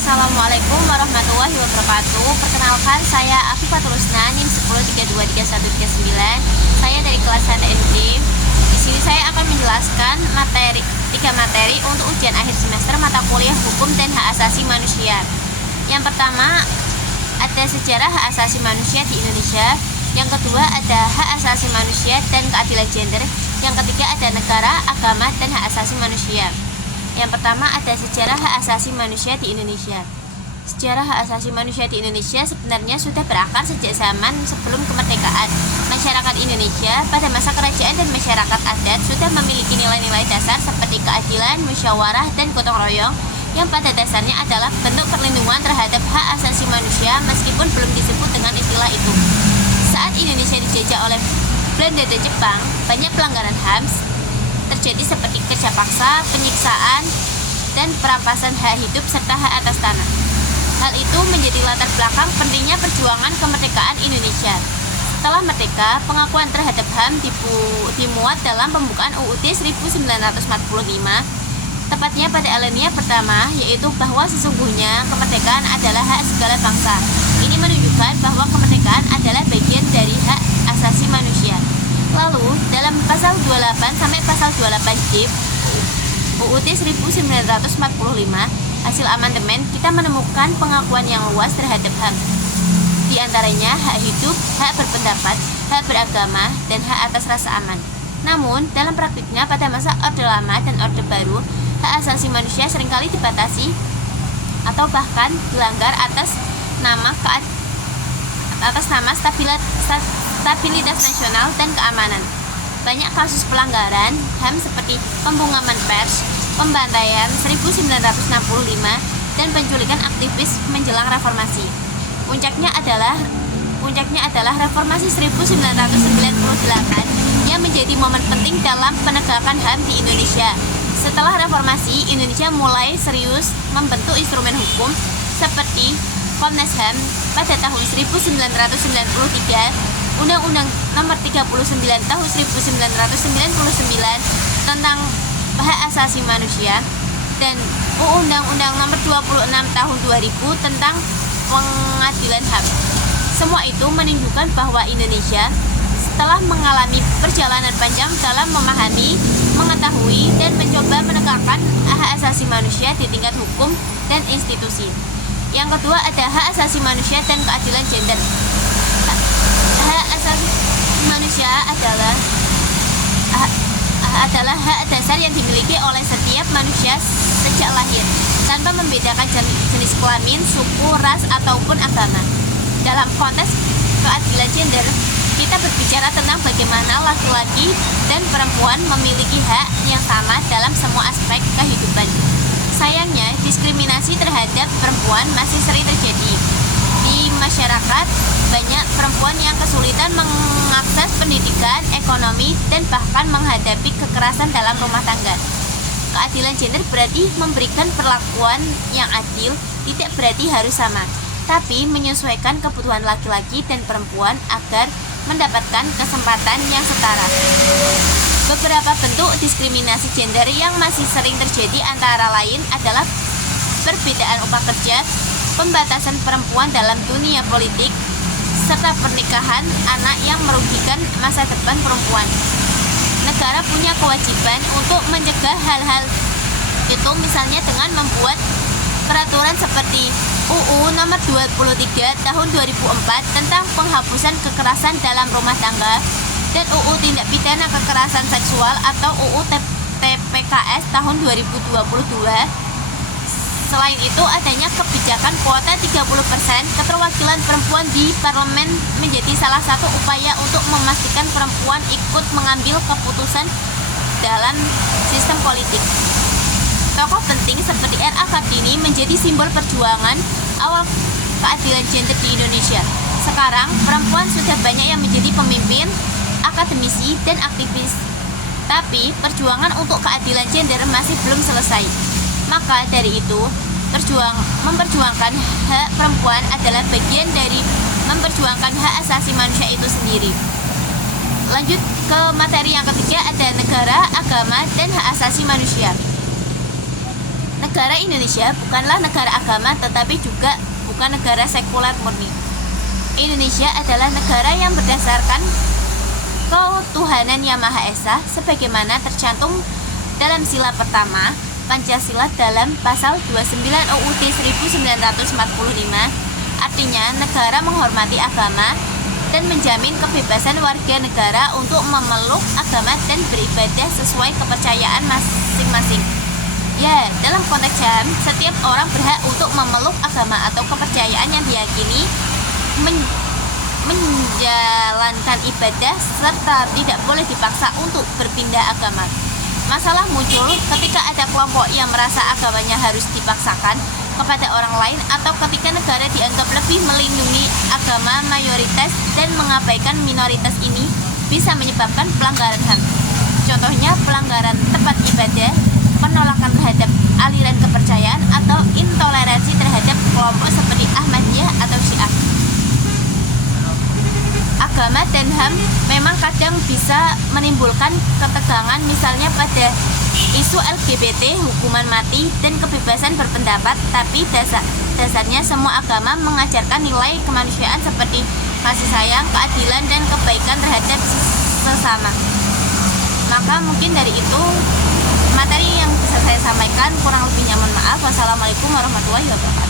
Assalamualaikum warahmatullahi wabarakatuh. Perkenalkan, saya Afifatul Husna, NIM 10323139. Saya dari kelas 1 SD. Di sini saya akan menjelaskan tiga materi untuk ujian akhir semester mata kuliah Hukum dan Hak Asasi Manusia. Yang pertama ada sejarah hak asasi manusia di Indonesia. Yang kedua ada hak asasi manusia dan keadilan gender. Yang ketiga ada negara, agama, dan hak asasi manusia. Yang pertama ada sejarah hak asasi manusia di Indonesia. Sejarah hak asasi manusia di Indonesia sebenarnya sudah berakar sejak zaman sebelum kemerdekaan. Masyarakat Indonesia pada masa kerajaan dan masyarakat adat sudah memiliki nilai-nilai dasar seperti keadilan, musyawarah, dan gotong royong yang pada dasarnya adalah bentuk perlindungan terhadap hak asasi manusia meskipun belum disebut dengan istilah itu. Saat Indonesia dijajah oleh Belanda dan Jepang, banyak pelanggaran HAM terjadi seperti kerja paksa, penyiksaan, dan perampasan hak hidup serta hak atas tanah. Hal itu menjadi latar belakang pentingnya perjuangan kemerdekaan Indonesia. Setelah merdeka, pengakuan terhadap HAM dimuat dalam pembukaan UUD 1945, tepatnya pada alinea pertama, yaitu bahwa sesungguhnya kemerdekaan adalah hak segala bangsa. Ini menunjukkan bahwa kemerdekaan adalah bagian dari hak asasi manusia. Lalu, dalam pasal 28 sampai pasal 28J UUD 1945 hasil amandemen, kita menemukan pengakuan yang luas terhadap HAM. Di antaranya hak hidup, hak berpendapat, hak beragama, dan hak atas rasa aman. Namun, dalam praktiknya pada masa Orde Lama dan Orde Baru, hak asasi manusia seringkali dibatasi atau bahkan dilanggar atas nama stabilitas nasional dan keamanan. Banyak kasus pelanggaran HAM seperti pembungkaman pers, pembantaian 1965, dan penculikan aktivis menjelang reformasi. Puncaknya adalah reformasi 1998 yang menjadi momen penting dalam penegakan HAM di Indonesia. Setelah reformasi, Indonesia mulai serius membentuk instrumen hukum seperti Komnas HAM pada tahun 1993, Undang-Undang Nomor 39 Tahun 1999 tentang Hak Asasi Manusia, dan Undang-Undang Nomor 26 Tahun 2000 tentang Pengadilan HAM. Semua itu menunjukkan bahwa Indonesia setelah mengalami perjalanan panjang dalam memahami, mengetahui, dan mencoba menegakkan hak asasi manusia di tingkat hukum dan institusi. Yang kedua ada hak asasi manusia dan keadilan gender. Hak asasi manusia adalah hak dasar yang dimiliki oleh setiap manusia sejak lahir, tanpa membedakan jenis kelamin, suku, ras, ataupun agama. Dalam konteks keadilan gender, kita berbicara tentang bagaimana laki-laki dan perempuan memiliki hak yang sama dalam semua aspek kehidupan. Sayangnya, diskriminasi terhadap perempuan masih sering terjadi. Di masyarakat, banyak perempuan yang kesulitan mengakses pendidikan, ekonomi, dan bahkan menghadapi kekerasan dalam rumah tangga. Keadilan gender berarti memberikan perlakuan yang adil, tidak berarti harus sama, tapi menyesuaikan kebutuhan laki-laki dan perempuan agar mendapatkan kesempatan yang setara. Beberapa bentuk diskriminasi gender yang masih sering terjadi antara lain adalah perbedaan upah kerja, pembatasan perempuan dalam dunia politik, serta pernikahan anak yang merugikan masa depan perempuan. Negara punya kewajiban untuk mencegah hal-hal itu, misalnya dengan membuat peraturan seperti UU Nomor 23 Tahun 2004 tentang penghapusan kekerasan dalam rumah tangga dan UU Tindak Pidana Kekerasan Seksual atau UU TPKS tahun 2022. Selain itu, adanya kebijakan kuota 30% keterwakilan perempuan di parlemen menjadi salah satu upaya untuk memastikan perempuan ikut mengambil keputusan dalam sistem politik. Tokoh penting seperti R.A. Kartini menjadi simbol perjuangan awal keadilan gender di Indonesia. Sekarang, perempuan sudah banyak yang menjadi pemimpin, akademisi, dan aktivis. Tapi, perjuangan untuk keadilan gender masih belum selesai. Maka dari itu, memperjuangkan hak perempuan adalah bagian dari memperjuangkan hak asasi manusia itu sendiri. Lanjut ke materi yang ketiga, ada negara, agama, dan hak asasi manusia. Negara Indonesia bukanlah negara agama, tetapi juga bukan negara sekuler murni. Indonesia adalah negara yang berdasarkan ketuhanan Yang Maha Esa sebagaimana tercantum dalam sila pertama Pancasila dalam pasal 29 UUD 1945. Artinya, negara menghormati agama dan menjamin kebebasan warga negara untuk memeluk agama dan beribadah sesuai kepercayaan masing-masing. Ya, dalam konteks HAM, setiap orang berhak untuk memeluk agama atau kepercayaan yang diyakini, menjalankan ibadah, serta tidak boleh dipaksa untuk berpindah agama. Masalah muncul ketika ada kelompok yang merasa agamanya harus dipaksakan kepada orang lain, atau ketika negara dianggap lebih melindungi agama mayoritas dan mengabaikan minoritas. Ini bisa menyebabkan pelanggaran HAM. Contohnya pelanggaran tempat ibadah, penolakan terhadap aliran kepercayaan, atau intoleransi terhadap kelompok seperti Ahmadiyah atau Syiah. Agama dan HAM memang kadang bisa menimbulkan ketegangan, misalnya pada isu LGBT, hukuman mati, dan kebebasan berpendapat, tapi dasarnya semua agama mengajarkan nilai kemanusiaan seperti kasih sayang, keadilan, dan kebaikan terhadap sesama. Maka mungkin dari itu materi yang bisa saya sampaikan, kurang lebihnya mohon maaf. Wassalamualaikum warahmatullahi wabarakatuh.